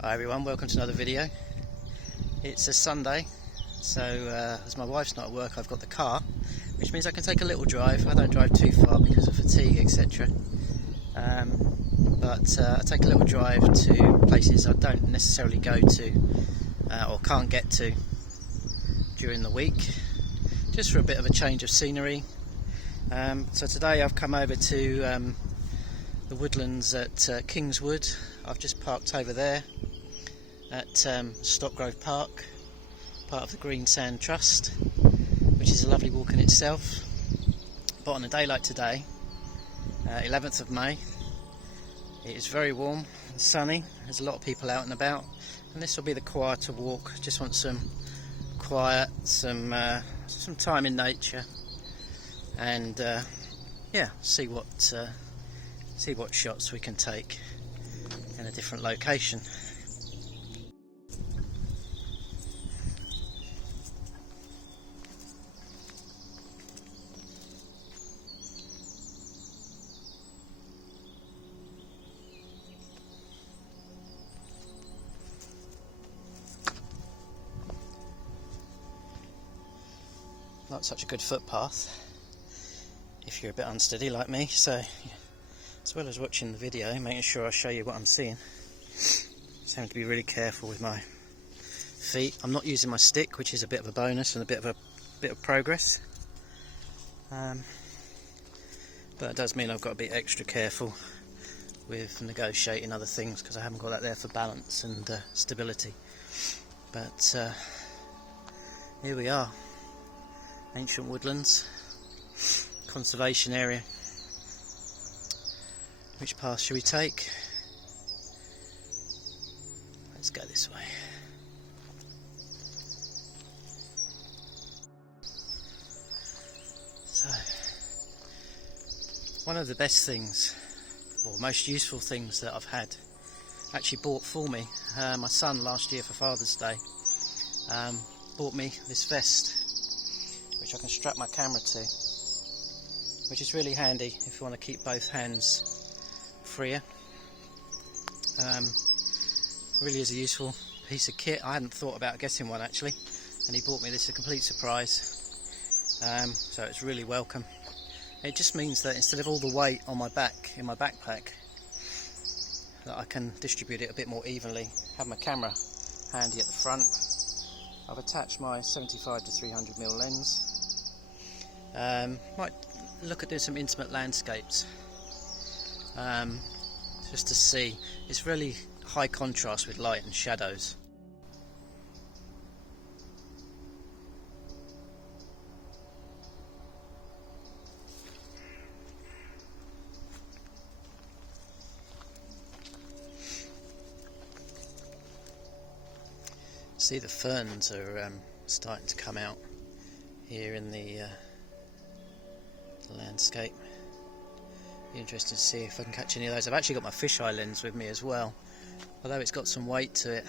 Hi everyone, welcome to another video. It's a Sunday, so as my wife's not at work, I've got the car, which means I can take a little drive. I don't drive too far because of fatigue, etc. But I take a little drive to places I don't necessarily go to or can't get to during the week, just for a bit of a change of scenery. So today I've come over to the woodlands at Kingswood. I've just parked over there at Stockgrove Park, part of the Green Sand Trust, which is a lovely walk in itself. But on a day like today, 11th of May, it is very warm and sunny. There's a lot of people out and about, and this will be the quieter walk. Just want some quiet, some time in nature, and yeah, see what shots we can take in a different location. Not such a good footpath if you're a bit unsteady like me, so as well as watching the video, making sure I show you what I'm seeing, just having to be really careful with my feet. I'm not using my stick, which is a bit of a bonus and a bit of progress, but it does mean I've got to be extra careful with negotiating other things because I haven't got that there for balance and stability. But here we are, ancient woodlands, conservation area. Which path should we take? Let's go this way. So, one of the best things, or most useful things that I've had, actually bought for me. My son last year for Father's Day bought me this vest, which I can strap my camera to, which is really handy if you want to keep both hands freer. Really is a useful piece of kit. I hadn't thought about getting one actually, and he bought me this, a complete surprise. So it's really welcome. It just means that instead of all the weight on my back in my backpack, that I can distribute it a bit more evenly. Have my camera handy at the front. I've attached my 75 to 300mm lens. Might look at doing some intimate landscapes. Just to see, it's really high contrast with light and shadows. See, the ferns are starting to come out here in the landscape. Be interesting to see if I can catch any of those. I've actually got my fisheye lens with me as well, although it's got some weight to it.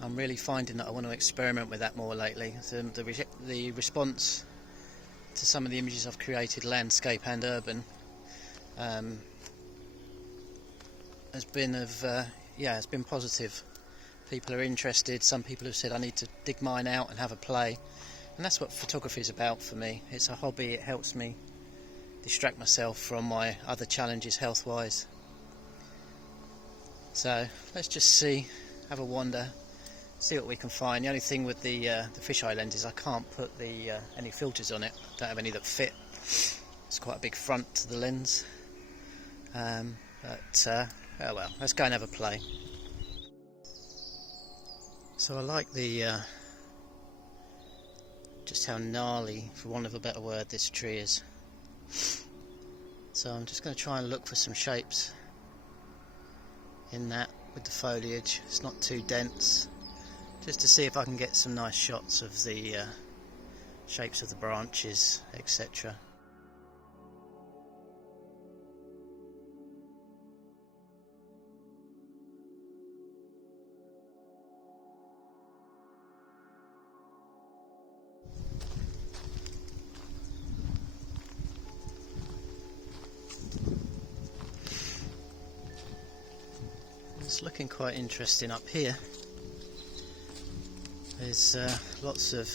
I'm really finding that I want to experiment with that more lately. The response to some of the images I've created, landscape and urban, has been has been positive. People are interested. Some people have said I need to dig mine out and have a play, and that's what photography is about for me. It's a hobby. It helps me distract myself from my other challenges health-wise. So let's just see, have a wander, see what we can find. The only thing with the fisheye lens is I can't put any filters on it. I don't have any that fit. It's quite a big front to the lens. Oh well, let's go and have a play. So I like just how gnarly, for want of a better word, this tree is. So I'm just going to try and look for some shapes in that with the foliage. It's not too dense, just to see if I can get some nice shots of the shapes of the branches, etc. It's looking quite interesting up here. There's lots of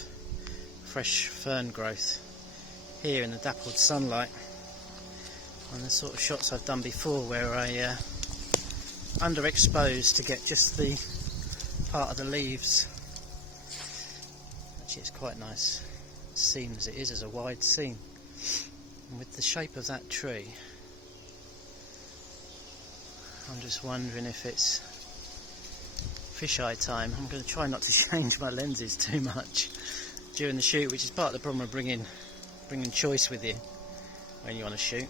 fresh fern growth here in the dappled sunlight, and the sort of shots I've done before where I underexpose to get just the part of the leaves. Actually, it's quite nice seam as it is, as a wide seam, and with the shape of that tree, I'm just wondering if it's fisheye time. I'm going to try not to change my lenses too much during the shoot, which is part of the problem of bringing choice with you when you want to shoot.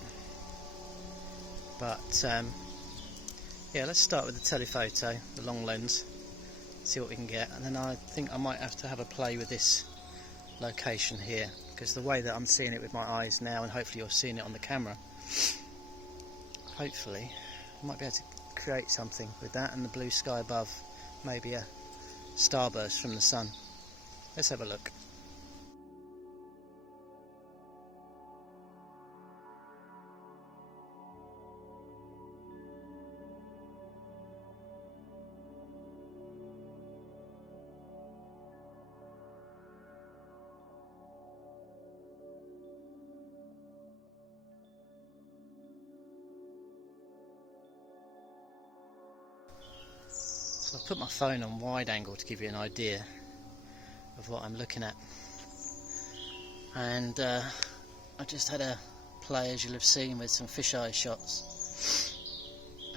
But yeah, let's start with the telephoto, the long lens, see what we can get, and then I think I might have to have a play with this location here, because the way that I'm seeing it with my eyes now, and hopefully you're seeing it on the camera, hopefully I might be able to create something with that and the blue sky above, maybe a starburst from the sun. Let's have a look. So I've put my phone on wide angle to give you an idea of what I'm looking at, and I just had a play, as you'll have seen, with some fisheye shots,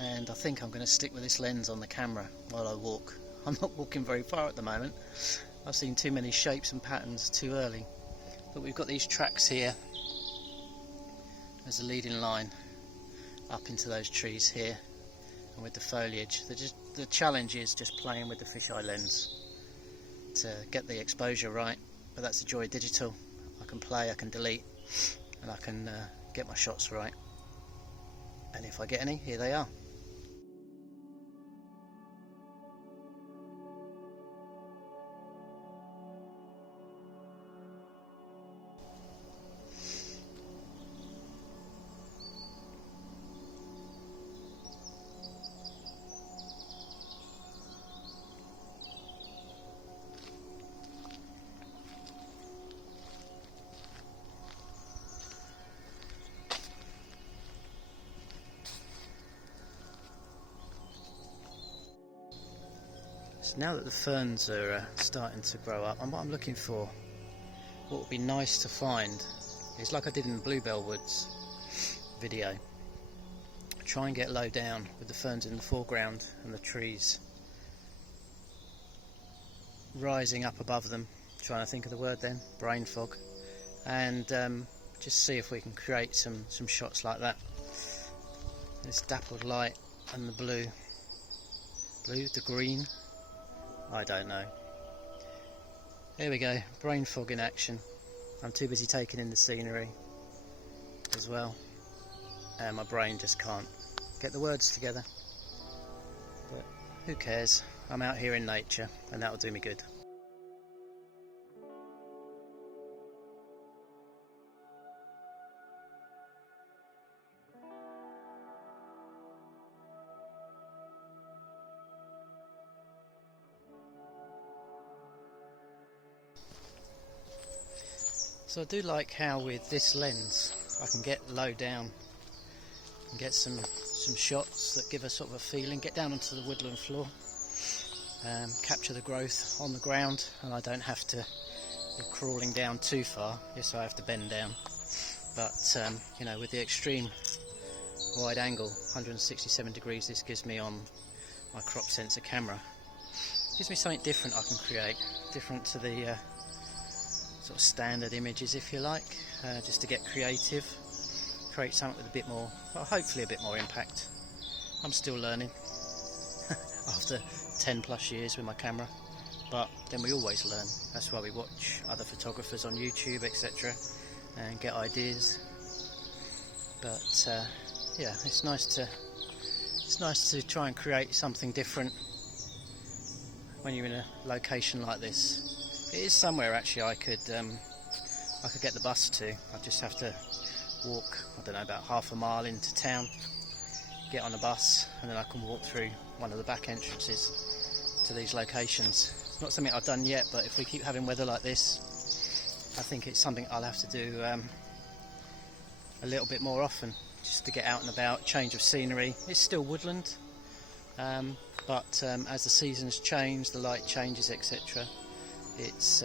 and I think I'm going to stick with this lens on the camera while I walk. I'm not walking very far at the moment, I've seen too many shapes and patterns too early, but we've got these tracks here as a leading line up into those trees here, and with the foliage. The challenge is just playing with the fisheye lens to get the exposure right, but that's the joy of digital. I can play, I can delete, and I can get my shots right, and if I get any, here they are. So now that the ferns are starting to grow up, and what I'm looking for, what would be nice to find, is like I did in the Bluebell Woods video, try and get low down with the ferns in the foreground and the trees rising up above them, trying to think of the word then, brain fog, and just see if we can create some shots like that. This dappled light and the blue, the green, I don't know. There we go, brain fog in action. I'm too busy taking in the scenery as well, and my brain just can't get the words together. But who cares? I'm out here in nature, and that'll do me good. So I do like how with this lens I can get low down and get some shots that give a sort of a feeling, get down onto the woodland floor, capture the growth on the ground, and I don't have to be crawling down too far. Yes, I have to bend down, but you know, with the extreme wide angle, 167 degrees this gives me on my crop sensor camera, gives me something different I can create, different to the sort of standard images, if you like, just to get creative, create something with a bit more, well, hopefully a bit more impact. I'm still learning after 10 plus years with my camera, but then we always learn. That's why we watch other photographers on YouTube, etc., and get ideas. But yeah, it's nice to try and create something different when you're in a location like this. It is somewhere actually I could get the bus to. I just have to walk, I don't know, about half a mile into town, get on a bus, and then I can walk through one of the back entrances to these locations. It's not something I've done yet, but if we keep having weather like this, I think it's something I'll have to do a little bit more often, just to get out and about, change of scenery. It's still woodland, but as the seasons change, the light changes, etc., it's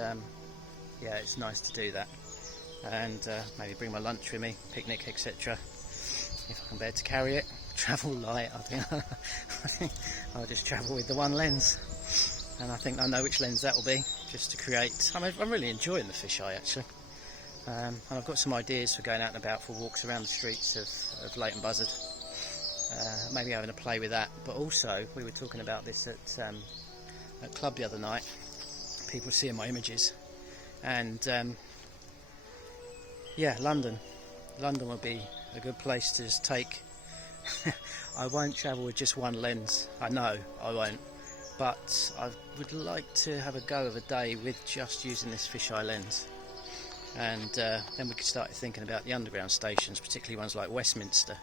yeah, it's nice to do that. And maybe bring my lunch with me, picnic, etc., if I can bear to carry it. Travel light, I think I'll just travel with the one lens, and I think I know which lens that will be, just to create. I'm really enjoying the fisheye actually, and I've got some ideas for going out and about for walks around the streets of Leighton Buzzard, maybe having a play with that. But also, we were talking about this at club the other night, people seeing my images, and yeah, London would be a good place to just take. I won't travel with just one lens, I know I won't, but I would like to have a go of a day with just using this fisheye lens, and then we could start thinking about the underground stations, particularly ones like Westminster,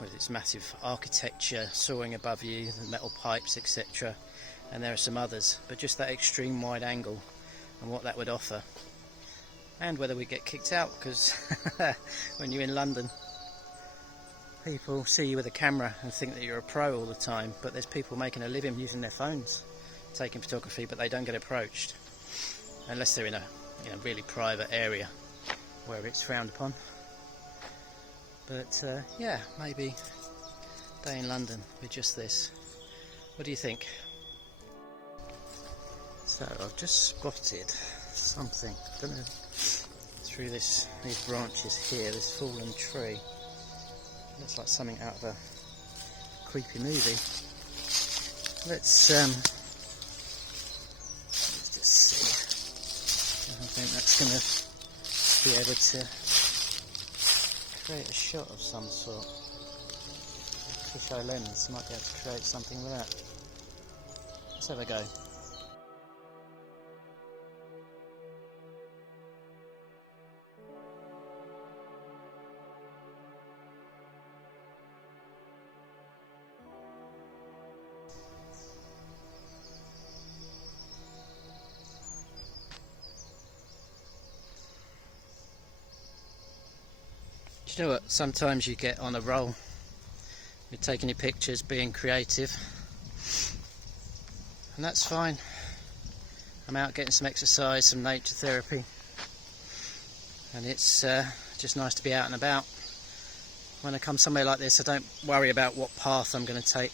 with its massive architecture soaring above you, the metal pipes, etc., and there are some others, but just that extreme wide angle and what that would offer, and whether we get kicked out, because when you're in London, people see you with a camera and think that you're a pro all the time, but there's people making a living using their phones taking photography, but they don't get approached unless they're in a really private area where it's frowned upon. But yeah, maybe a day in London with just this. What do you think? So I've just spotted something, I don't know, through these branches here, this fallen tree. Looks like something out of a creepy movie. Let's just see. I think that's going to be able to create a shot of some sort. Fisheye lens might be able to create something with that. Let's have a go. Do you know what? Sometimes you get on a roll. You're taking your pictures, being creative, and that's fine. I'm out getting some exercise, some nature therapy, and it's just nice to be out and about. When I come somewhere like this, I don't worry about what path I'm going to take,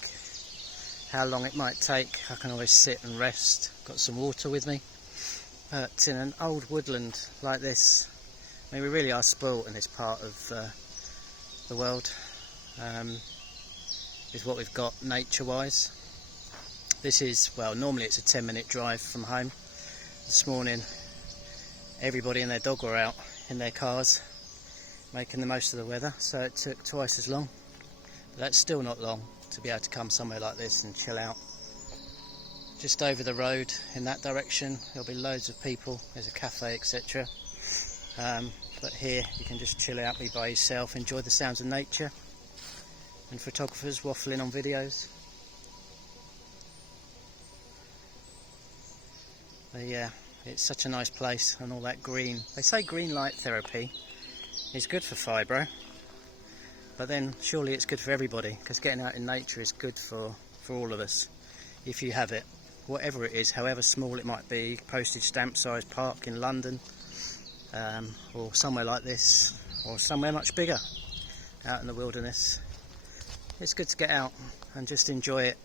how long it might take. I can always sit and rest. Got some water with me. But in an old woodland like this, I mean, we really are spoilt in this part of the world, with what we've got nature-wise. This is, well, normally it's a 10-minute drive from home. This morning, everybody and their dog were out in their cars, making the most of the weather, so it took twice as long. But that's still not long to be able to come somewhere like this and chill out. Just over the road in that direction, there'll be loads of people. There's a cafe, etc. But here you can just chill out, be by yourself, enjoy the sounds of nature, and photographers waffling on videos. But yeah, it's such a nice place, and all that green. They say green light therapy is good for fibro, but then surely it's good for everybody, because getting out in nature is good for all of us if you have it, whatever it is, however small it might be. Postage stamp size park in London, or somewhere like this, or somewhere much bigger out in the wilderness. It's good to get out and just enjoy it.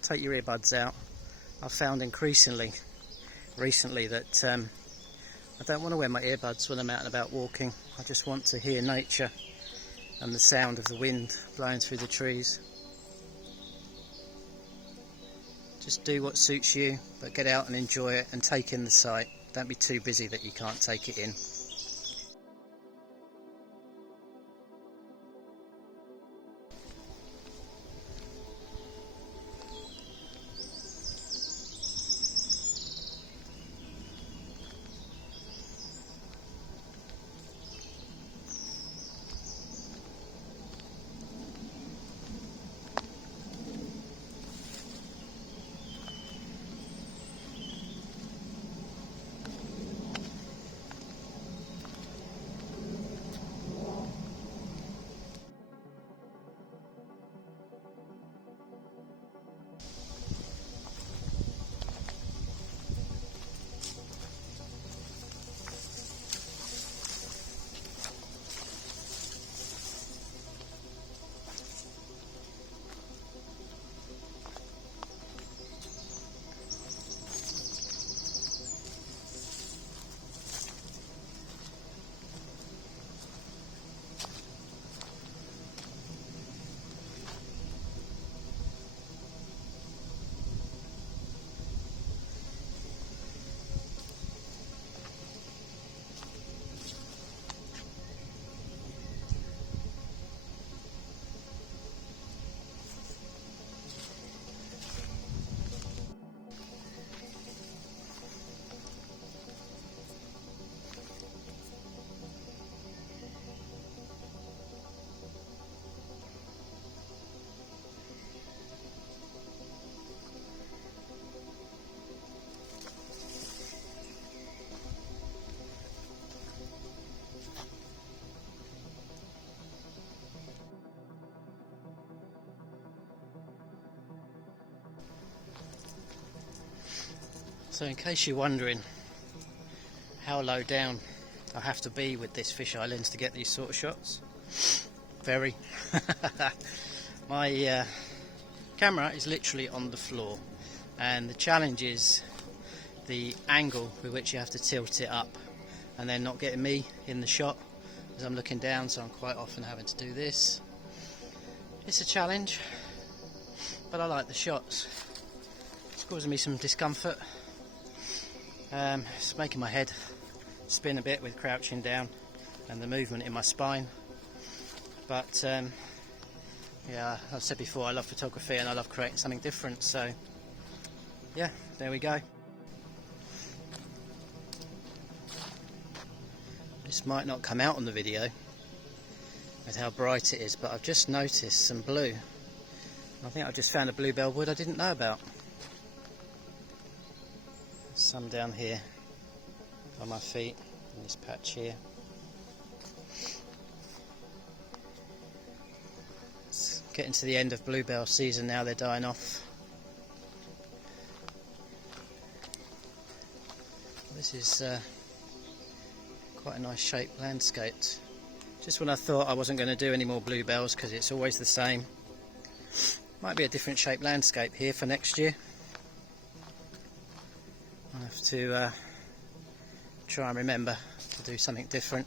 Take your earbuds out. I've found increasingly recently that I don't want to wear my earbuds when I'm out and about walking. I just want to hear nature and the sound of the wind blowing through the trees. Just do what suits you, but get out and enjoy it and take in the sight. Don't be too busy that you can't take it in. So in case you're wondering how low down I have to be with this fisheye lens to get these sort of shots, very. My camera is literally on the floor, and the challenge is the angle with which you have to tilt it up and then not getting me in the shot as I'm looking down, so I'm quite often having to do this. It's a challenge, but I like the shots. It's causing me some discomfort. It's making my head spin a bit with crouching down and the movement in my spine. But yeah, I've said before, I love photography and I love creating something different, so yeah, there we go. This might not come out on the video with how bright it is, but I've just noticed some blue. I think I've just found a bluebell wood I didn't know about. Some down here by my feet in this patch here. It's getting to the end of bluebell season now, they're dying off. This is quite a nice shaped landscape. Just when I thought I wasn't going to do any more bluebells because it's always the same. Might be a different shaped landscape here for next year. I'll have to try and remember to do something different.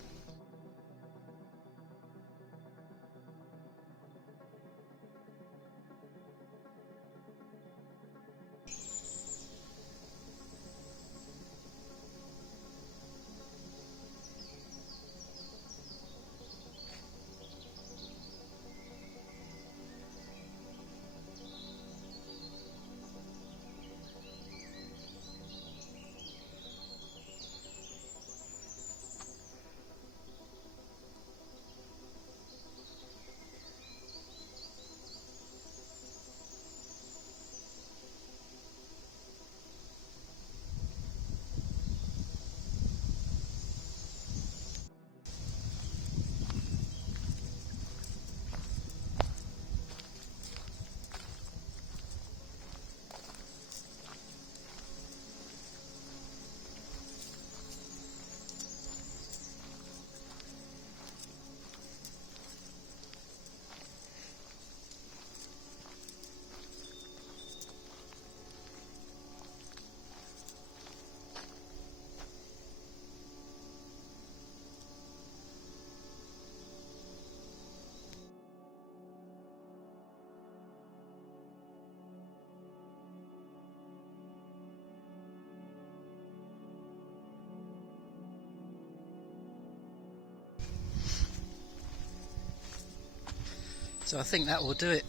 So I think that will do it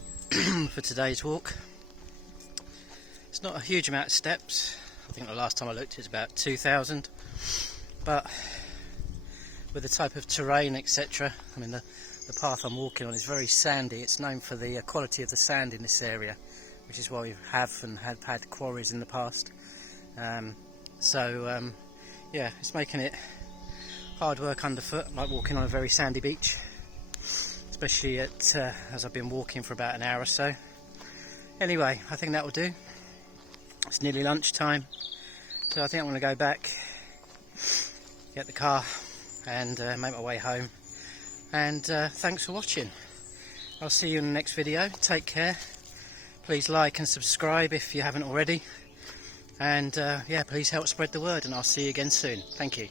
for today's walk. It's not a huge amount of steps. I think the last time I looked it was about 2,000, but with the type of terrain, etc. I mean, the path I'm walking on is very sandy. It's known for the quality of the sand in this area, which is why we have had quarries in the past. Yeah, it's making it hard work underfoot, like walking on a very sandy beach, especially as I've been walking for about an hour or so. Anyway, I think that will do. It's nearly lunchtime, so I think I'm going to go back, get the car and make my way home. And thanks for watching. I'll see you in the next video. Take care. Please like and subscribe if you haven't already. And yeah, please help spread the word, and I'll see you again soon. Thank you.